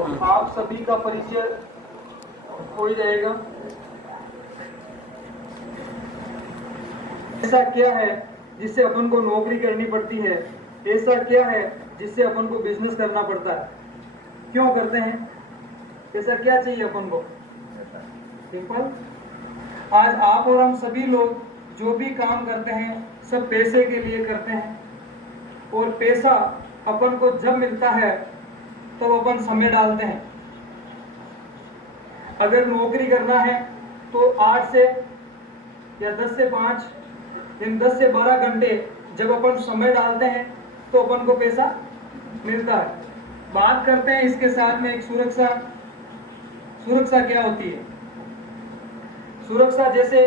आप सभी का परिचय हो ही जाएगा। ऐसा क्या है जिससे अपन को नौकरी करनी पड़ती है, ऐसा क्या है जिससे अपन को बिजनेस करना पड़ता है, क्यों करते हैं, ऐसा क्या चाहिए अपन को? सिंपल। आज आप और हम सभी लोग जो भी काम करते हैं सब पैसे के लिए करते हैं, और पैसा अपन को जब मिलता है तब तो अपन समय डालते हैं। अगर नौकरी करना है तो 8 से या 10 से 5 इन 10 से 12 घंटे जब अपन समय डालते हैं तो अपन को पैसा मिलता है। बात करते हैं इसके साथ में एक सुरक्षा। सुरक्षा क्या होती है? सुरक्षा जैसे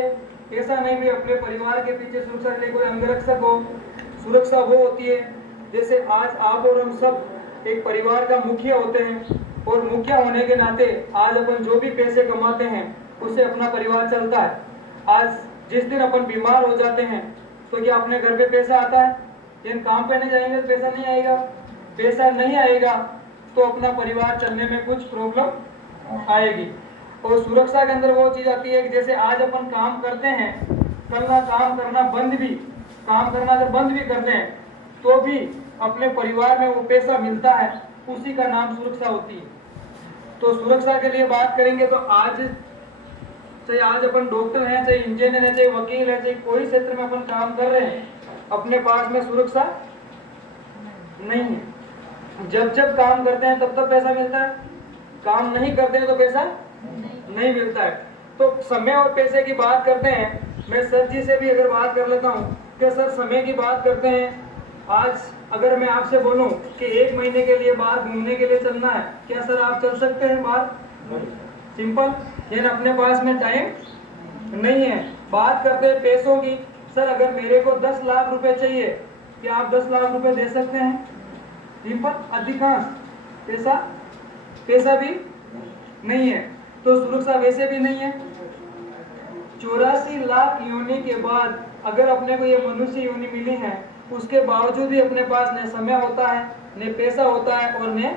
ऐसा नहीं भी अपने परिवार के पीछे सुरक्षा के लिए कोई अंगरक्षक हो। सुरक्षा वो होती है जैसे आज आप और हम सब एक परिवार का मुखिया होते हैं, और मुखिया होने के नाते आज अपन जो भी पैसे कमाते हैं उससे अपना परिवार चलता है। आज जिस दिन अपन बीमार हो जाते हैं तो क्या अपने घर पे पैसा आता है? इन काम पे नहीं जाएंगे तो पैसा नहीं आएगा। पैसा नहीं आएगा तो अपना परिवार चलने में कुछ प्रॉब्लम आएगी। और सुरक्षा के अंदर वो चीज आती है कि जैसे आज अपन काम करते हैं, कल ना काम करना बंद भी, काम करना अगर बंद भी करते हैं तो भी अपने परिवार में वो पैसा मिलता है, उसी का नाम सुरक्षा होती है। तो सुरक्षा के लिए बात करेंगे तो आज चाहे आज अपन डॉक्टर हैं, चाहे इंजीनियर है, चाहे वकील है, चाहे कोई क्षेत्र में अपन काम कर रहे हैं, अपने पास में सुरक्षा नहीं है। जब जब काम करते हैं तब तब पैसा मिलता है, काम नहीं करते हैं तो पैसा नहीं मिलता है। तो समय और पैसे की बात करते हैं। मैं सर जी से भी अगर बात कर लेता हूँ कि सर समय की बात करते हैं, आज अगर मैं आपसे बोलूं कि 1 महीने के लिए बाहर घूमने के लिए चलना है, क्या सर आप चल सकते हैं बाहर? सिंपल। लेकिन अपने पास में टाइम नहीं है। बात करते हैं पैसों की, सर अगर मेरे को 10 लाख रुपए चाहिए, क्या आप 10 लाख रुपए दे सकते हैं? सिंपल। अधिकांश पैसा भी नहीं है, तो सुरक्षा वैसे भी नहीं है। 84 लाख योनि के बाद अगर अपने को ये मनुष्य योनि मिली है, उसके बावजूद भी अपने पास न समय होता है, न पैसा होता है और न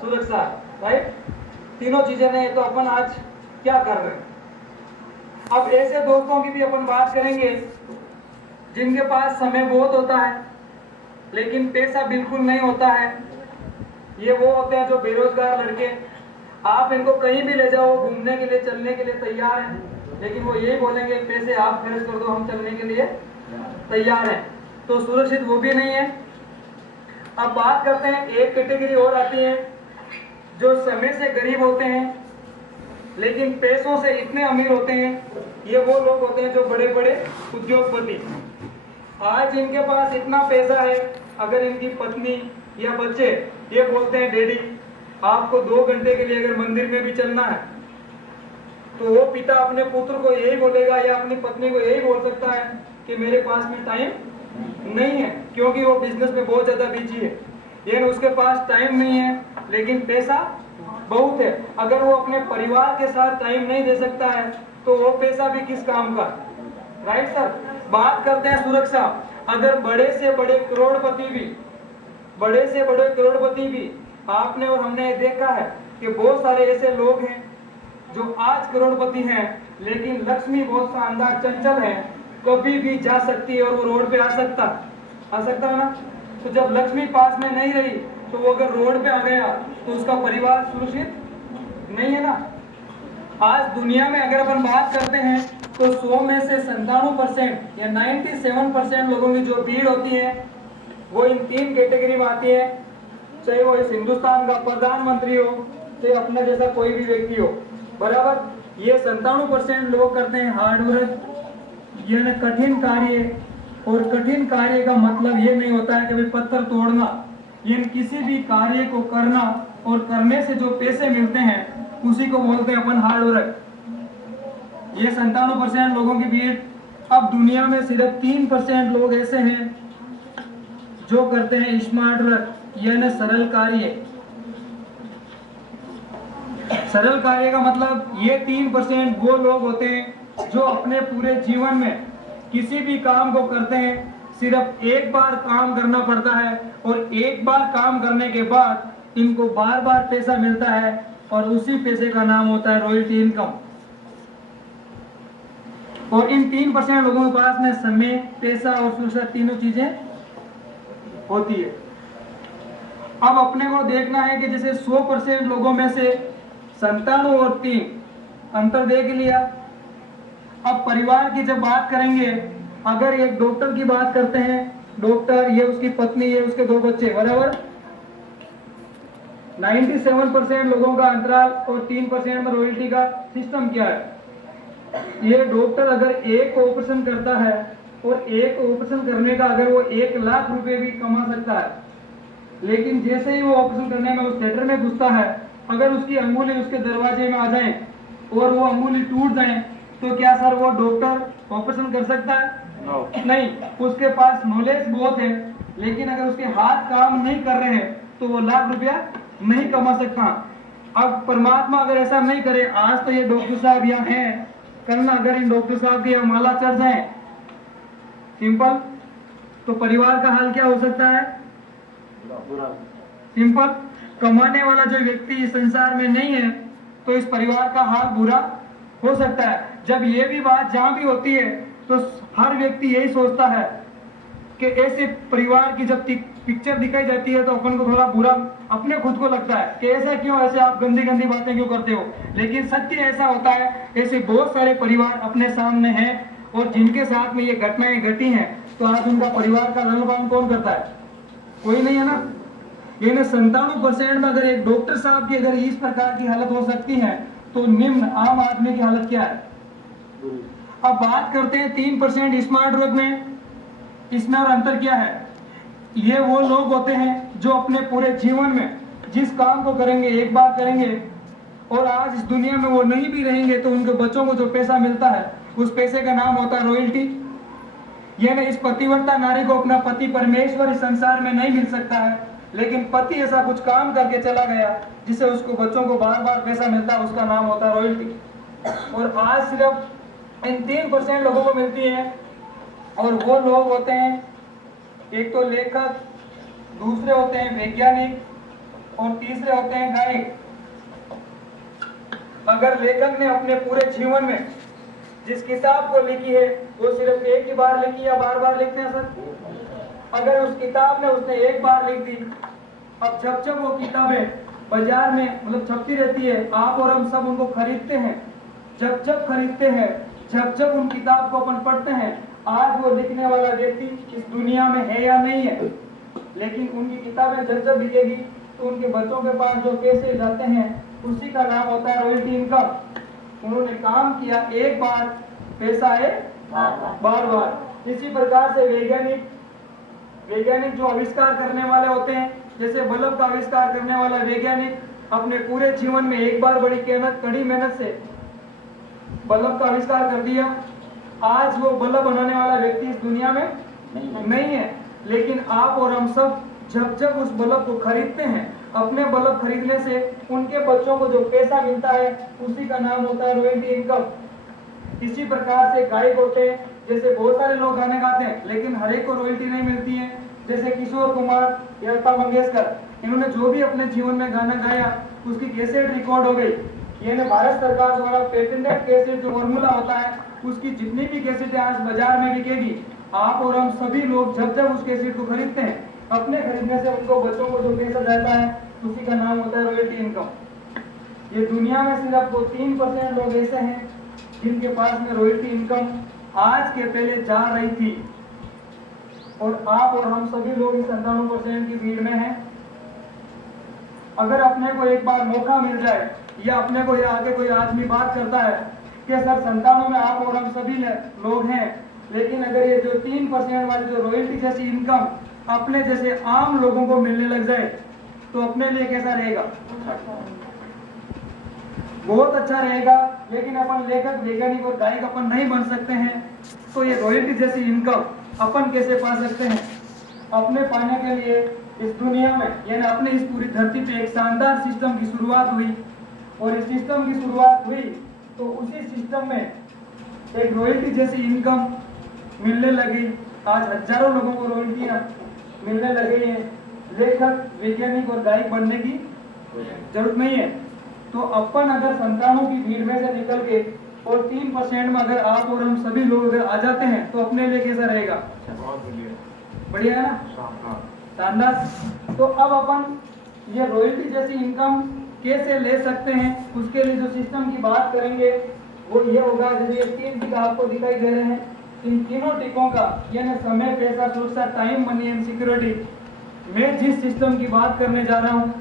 सुरक्षा है। राइट? तीनों चीजें नहीं, तो अपन आज क्या कर रहे हैं? अब ऐसे दोस्तों की भी अपन बात करेंगे जिनके पास समय बहुत होता है लेकिन पैसा बिल्कुल नहीं होता है। ये वो होते हैं जो बेरोजगार लड़के। आप इनको कहीं भी ले जाओ, घूमने के लिए, चलने के लिए तैयार हैं, लेकिन वो यही बोलेंगे पैसे आप खर्च कर दो, हम चलने के लिए तैयार हैं। तो सुरक्षित वो भी नहीं है। अब बात करते हैं, एक कैटेगरी और आती है जो समय से गरीब होते हैं लेकिन पैसों से इतने अमीर होते हैं। ये वो लोग होते हैं जो बड़े बड़े उद्योगपति। आज इनके पास इतना पैसा है, अगर इनकी पत्नी या बच्चे ये बोलते हैं डैडी आपको 2 घंटे के लिए अगर मंदिर में भी चलना है, तो वो पिता अपने पुत्र को यही बोलेगा या अपनी पत्नी को यही बोल सकता है कि मेरे पास में टाइम नहीं है, क्योंकि वो बिजनेस में बहुत ज्यादा बिजी है। यानी उसके पास टाइम नहीं है लेकिन पैसा बहुत है। अगर वो अपने परिवार के साथ टाइम नहीं दे सकता है तो वो पैसा भी किस काम का? Right sir? बात करते हैं सुरक्षा। अगर बड़े से बड़े करोड़पति भी आपने और हमने देखा है कि बहुत सारे ऐसे लोग हैं जो आज करोड़पति हैं लेकिन लक्ष्मी बहुत शानदार चंचल है, कभी भी जा सकती है और वो रोड पे आ सकता है ना। तो जब लक्ष्मी पास में नहीं रही तो वो अगर रोड पे आ गया तो उसका परिवार सुरक्षित नहीं है ना। आज दुनिया में अगर अपन बात करते हैं तो 100 में से 97% या 97% लोगों की जो भीड़ होती है वो इन 3 कैटेगरी में आती है। चाहे वो इस हिंदुस्तान का प्रधानमंत्री हो, चाहे अपना जैसा कोई भी व्यक्ति हो, बराबर। ये 97% लोग करते हैं हार्डवर्क, यानी कठिन कार्य। और कठिन कार्य का मतलब ये नहीं होता है कि भाई पत्थर तोड़ना, ये किसी भी कार्य को करना और करने से जो पैसे मिलते हैं उसी को बोलते हैं अपन हार्डवर्क। ये 97% लोगों की भीड़। अब दुनिया में सिर्फ 3% लोग ऐसे हैं जो करते हैं स्मार्ट वर्क, यानी सरल कार्य। सरल कार्य का मतलब ये 3% वो लोग होते हैं जो अपने पूरे जीवन में किसी भी काम को करते हैं, सिर्फ एक बार काम करना पड़ता है और एक बार काम करने के बाद इनको बार बार पैसा मिलता है और उसी पैसे का नाम होता है रॉयल्टी इनकम। और इन 3% लोगों के पास में समय, पैसा और सुरक्षा तीनों चीजें होती है। अब अपने को देखना है कि जैसे 100% लोगों में से 97 और 3 अंतर देख लिया। अब परिवार की जब बात करेंगे, अगर एक डॉक्टर की बात करते हैं, डॉक्टर, ये उसकी पत्नी, ये उसके 2 बच्चे, बराबर 97% लोगों का अंतराल और 3% में रॉयल्टी का सिस्टम क्या है। ये डॉक्टर अगर एक ऑपरेशन करता है और एक ऑपरेशन करने का अगर वो 1 लाख रुपए भी कमा सकता है, लेकिन जैसे ही वो ऑपरेशन करने में उस थिएटर में घुसता है, अगर उसकी अंगुली उसके दरवाजे में आ जाए और वो अंगुली टूट जाए, तो क्या सर वो डॉक्टर ऑपरेशन कर सकता है? नहीं, उसके पास नॉलेज बहुत है, लेकिन अगर उसके हाथ काम नहीं कर रहे हैं तो वो लाख रुपया नहीं कमा सकता। अब परमात्मा अगर ऐसा नहीं करे, आज तो ये डॉक्टर साहब यहाँ हैं, करना अगर इन डॉक्टर साहब की माला चढ़ जाए सिंपल, तो परिवार का हाल क्या हो सकता है? सिंपल। कमाने वाला जो व्यक्ति इस संसार में नहीं है तो इस परिवार का हाल बुरा हो सकता है। जब ये भी बात जहां भी होती है तो हर व्यक्ति यही सोचता है कि ऐसे परिवार की जब पिक्चर दिखाई जाती है तो अपन को थोड़ा बुरा अपने खुद को लगता है कि ऐसा क्यों, ऐसे आप गंदी गंदी बातें क्यों करते हो। लेकिन सत्य ऐसा होता है, ऐसे बहुत सारे परिवार अपने सामने हैं और जिनके साथ में ये घटनाएं घटी हैं, तो आज उनका परिवार का लालन पालन कौन करता है? कोई नहीं है ना। यानी 97% में अगर एक डॉक्टर साहब की अगर इस प्रकार की हालत हो सकती है, तो निम्न आम आदमी की हालत क्या है? अब बात करते हैं 3% स्मार्ट वर्क में, इसमें और अंतर क्या है? ये वो लोग होते हैं जो अपने पूरे जीवन में जिस काम को करेंगे एक बार करेंगे, और आज इस दुनिया में वो नहीं भी रहेंगे तो उनके बच्चों को जो पैसा मिलता है उस पैसे का नाम होता है रॉयल्टी। यानी इस पतिव्रता नारी को अपना पति परमेश्वर इस संसार में नहीं मिल सकता है, लेकिन पति ऐसा कुछ काम करके चला गया जिससे उसको बच्चों को बार बार पैसा मिलता है, उसका नाम होता है रॉयल्टी। और आज सिर्फ इन 3% लोगों को मिलती है, और वो लोग होते हैं एक तो लेखक, दूसरे होते हैं वैज्ञानिक और तीसरे होते हैं गायक। अगर लेखक ने अपने पूरे जीवन में जिस किताब को लिखी है वो सिर्फ एक ही बार लिखी या बार बार लिखते हैं सर? अगर उस किताब ने उसने एक बार लिख दी, अब जब जब वो किताबें बाजार में मतलब छपती रहती है, आप और हम सब उनको खरीदते हैं, जब जब खरीदते हैं, जब जब उन किताब को अपन पढ़ते हैं, आज वो लिखने वाला व्यक्ति इस दुनिया में है या नहीं है, लेकिन उनकी किताबें जब जब बिकेगी तो उनके बच्चों के पास जो पैसे जाते हैं उसी का नाम होता है रॉयल्टी इनकम। उन्होंने काम किया एक बार, पैसा है बार बार। इसी प्रकार से वैज्ञानिक जो आविष्कार करने वाले होते हैं, जैसे बल्ब का आविष्कार करने वाला वैज्ञानिक अपने पूरे जीवन में एक बार बड़ी कड़ी मेहनत से बल्ब का आविष्कार कर दिया। आज वो बल्ब बनाने वाला व्यक्ति इस दुनिया में नहीं है, लेकिन आप और हम सब जब जब उस बल्ब को खरीदते हैं, अपने बल्ब खरीदने से उनके बच्चों को जो पैसा मिलता है उसी का नाम होता है रॉयल्टी इनकम। इसी प्रकार से गायक होते हैं, जैसे बहुत सारे लोग गाने गाते हैं लेकिन हर एक को रॉयल्टी नहीं मिलती है, जैसे किशोर कुमार या लता मंगेशकर, इन्होंने जो भी अपने जीवन में गाना गाया उसकी कैसेट रिकॉर्ड हो गई। यानी भारत सरकार द्वारा पेटेंटेड कैसेट जो फॉर्मूला होता है, उसकी जितनी भी कैसेटें आज बाजार में बिकेगी, आप और हम सभी लोग जब जब उस कैसेट को खरीदते हैं, अपने खरीदने से उनको बच्चों को जो पैसा जाता है उसी का नाम होता है रॉयल्टी इनकम। ये दुनिया में सिर्फ 3% लोग ऐसे हैं जिनके पास में रॉयल्टी इनकम आज के पहले जा रही थी, और आप और हम सभी लोग इस 97% की भीड़ में हैं। अगर अपने को एक बार मौका मिल जाए या अपने को आगे कोई आदमी बात करता है कि सर 97 में आप और हम सभी लोग हैं, लेकिन अगर ये जो 3% वाली जो रॉयल्टी जैसी इनकम अपने जैसे आम लोगों को मिलने लग जाए तो अपने लिए कैसा रहेगा? बहुत अच्छा रहेगा। लेकिन अपन लेखक, वैज्ञानिक और गायक अपन नहीं बन सकते हैं, तो ये रॉयल्टी जैसी इनकम अपन कैसे पा सकते हैं? अपने पाने के लिए इस दुनिया में यानी अपने इस पूरी धरती पे एक शानदार सिस्टम की शुरुआत हुई, और इस सिस्टम की शुरुआत हुई तो उसी सिस्टम में एक रॉयल्टी जैसी इनकम मिलने लगी। आज हजारों लोगों को रॉयल्टियां मिलने लगे हैं। लेखक, वैज्ञानिक और गायक बनने की जरूरत नहीं है। तो अपन अगर संतानों की भीड़ में से निकल के और 3% में अगर आप और हम सभी लोग अगर आ जाते हैं तो अपने लिए कैसा रहेगा? बढ़िया है ना, शानदार। तो अब अपन ये रॉयल्टी जैसी इनकम कैसे ले सकते हैं, उसके लिए जो सिस्टम की बात करेंगे वो ये होगा। जैसे ये 3 टिक आपको दिखाई दे रहे हैं, इन तीनों टिकों का यानी समय, पैसा, सुरक्षा, टाइम, मनी एंड सिक्योरिटी, मैं जिस सिस्टम की बात करने जा रहा हूँ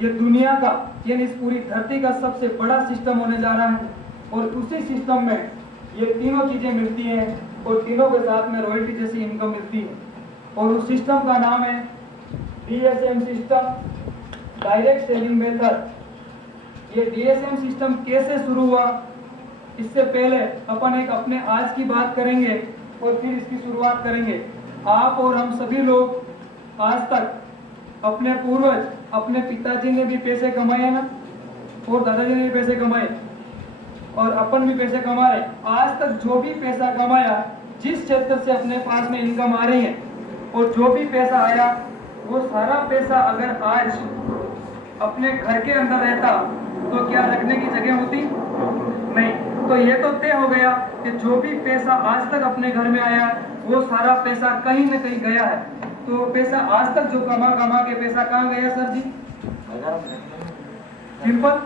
ये दुनिया का यानी इस पूरी धरती का सबसे बड़ा सिस्टम होने जा रहा है। और उसी सिस्टम में ये तीनों चीजें मिलती हैं और तीनों के साथ में रॉयल्टी जैसी इनकम मिलती है। और उस सिस्टम का नाम है DSM system, direct selling method. ये DSM सिस्टम कैसे शुरू हुआ, इससे पहले अपन एक अपने आज की बात करेंगे और फिर इसकी शुरुआत करेंगे। आप और हम सभी लोग आज तक अपने पूर्वज, अपने पिताजी ने भी पैसे कमाए ना, और दादाजी ने भी पैसे कमाए, और अपन भी पैसे कमा रहे। आज तक जो भी पैसा कमाया, जिस क्षेत्र से अपने पास में इनकम आ रही है, और जो भी पैसा आया वो सारा पैसा अगर आज अपने घर के अंदर रहता तो क्या रखने की जगह होती? नहीं। तो ये तो तय हो गया कि जो भी पैसा आज तक अपने घर में आया वो सारा पैसा कहीं न कहीं गया है। तो पैसा आज तक जो कमा के पैसा कहाँ गया सर जी? सिंपल।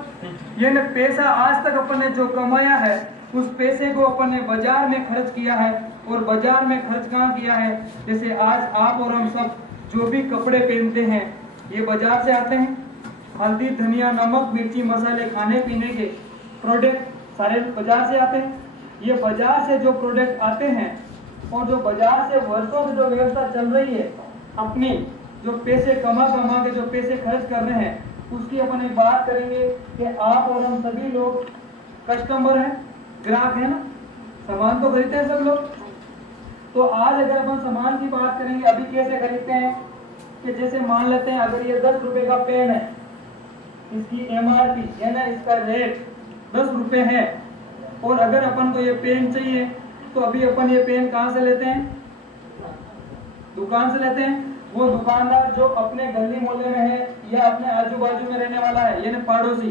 ये न पैसा आज तक अपन ने जो कमाया है उस पैसे को अपन ने बाजार में खर्च किया है। और बाजार में खर्च कहाँ किया है? जैसे आज आप और हम सब जो भी कपड़े पहनते हैं ये बाजार से आते हैं। हल्दी, धनिया, नमक, मिर्ची, मसाले, खाने पीने के प्रोडक्ट सारे बाजार से आते हैं। ये बाजार से जो प्रोडक्ट आते हैं और जो बाजार से वर्षों से जो व्यवस्था चल रही है, अपनी जो पैसे कमा के जो पैसे खर्च कर रहे हैं, उसकी अपन एक बात करेंगे कि आप और हम सभी लोग कस्टमर हैं, ग्राहक है ना, सामान तो खरीदते हैं सब लोग। तो आज अगर अपन सामान की बात करेंगे, अभी कैसे खरीदते हैं कि जैसे मान लेते हैं अगर ये 10 रुपए का पेन है, इसकी MRP यानी इसका रेट 10 रुपए है, और अगर अपन को ये पेन चाहिए तो अभी अपन ये पेन कहाँ से लेते हैं? दुकान से लेते हैं। वो दुकानदार जो अपने गली मोहल्ले में है या अपने आजू बाजू में रहने वाला है यानी पड़ोसी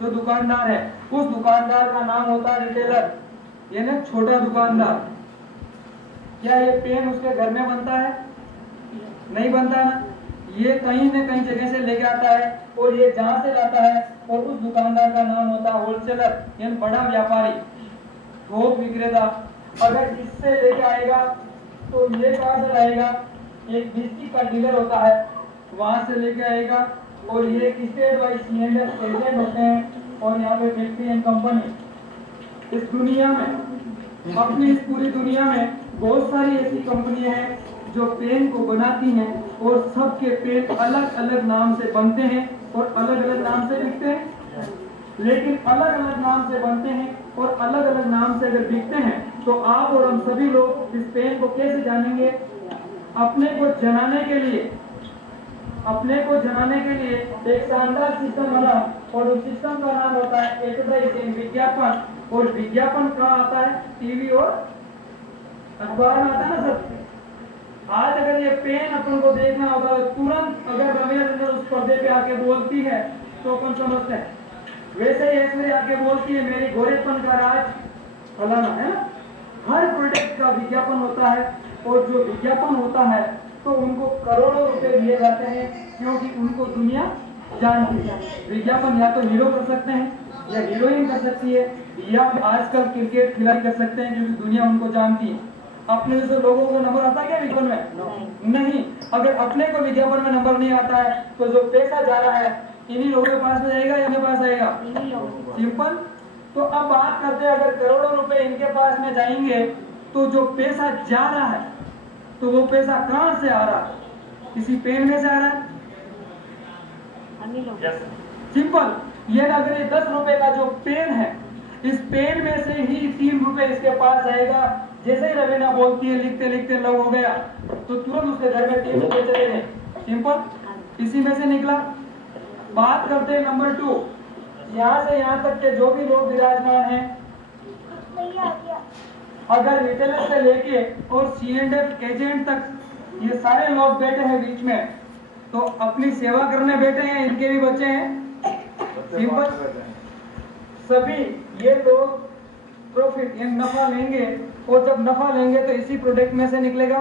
जो दुकानदार है, उस दुकानदार का नाम होता है रिटेलर यानी छोटा दुकानदार। क्या ये पेन उसके घर में बनता है? नहीं बनता ना। ये कहीं न कहीं जगह से लेके आता है, और ये जहां से लाता है और उस दुकानदार का नाम होता है होलसेलर यानी बड़ा व्यापारी, थोक विक्रेता। अगर इससे लेके आएगा तो ये कहां से लाएगा? एक बिजली का डीलर होता है, वहां से लेके आएगा। और ये स्टेट वाइज सीएनएफ एजेंट होते हैं, और यहाँ पे फैक्ट्री एंड कंपनी। इस दुनिया में, अपनी इस पूरी दुनिया में बहुत सारी ऐसी कंपनियां हैं जो पेन को बनाती हैं, और सबके पेन अलग अलग नाम से बनते हैं और अलग अलग नाम से बिकते हैं। लेकिन अलग अलग नाम से बनते हैं और अलग अलग नाम से अगर बिकते हैं तो आप और हम सभी लोग इस पेन को कैसे जानेंगे? अपने को जनाने के लिए एक शानदार सिस्टम बना, और उस सिस्टम का नाम होता है एडवर्टाइजिंग, विज्ञापन। और विज्ञापन कहाँ आता है? टीवी और अखबार में आता है ना सर। आज अगर ये पेन अपन को देखना होगा तो तुरंत अगर रमेश अंदर उस पर्दे पे आके बोलती है तो अपन समझते हैं। वैसे ही ऐश्वर्या आके बोलती है मेरी गोरेपन का राज फलाना है ना। हर प्रोडक्ट का विज्ञापन होता है, और जो विज्ञापन होता है तो उनको करोड़ों रुपए दिए जाते हैं, क्योंकि उनको दुनिया जानती है। विज्ञापन या तो हीरो कर सकते हैं या हीरोइन कर सकती है, या आजकल क्रिकेट खिलाड़ी कर सकते हैं, क्योंकि दुनिया उनको जानती है। अपने जैसे लोगों को नंबर आता है क्या विज्ञापन में? नहीं। अगर अपने को विज्ञापन में नंबर नहीं आता है तो जो पैसा जा रहा है इन्हीं लोगों के पास में जाएगा या मेरे पास आएगा? सिंपल। तो अब बात करते हैं, अगर करोड़ों रुपए इनके पास में जाएंगे तो जो पैसा जा रहा है तो वो पैसा कहां से आ रहा है? किसी पेन में से आ रहा है? सिंपल। ये अगर ये 10 रुपए का जो पेन है, इस पेन में से ही 3 रुपए इसके पास आएगा। जैसे ही रवीना बोलती है लिखते लिखते लव हो गया तो तुरंत उसके घर में 3 रुपए चले गए। सिंपल। इसी में से निकला। बात करते हैं नंबर 2। यहाँ से यहाँ तक के जो भी लोग विराजमान हैं, अगर रिटेलर से लेके और सीएनएफ एजेंट तक ये सारे लोग बैठे हैं बीच में, तो अपनी सेवा करने बैठे हैं, इनके भी बच्चे हैं, सिंपल। सभी ये लोग प्रॉफिट यानी नफा लेंगे, और जब नफा लेंगे तो इसी प्रोडक्ट में से निकलेगा।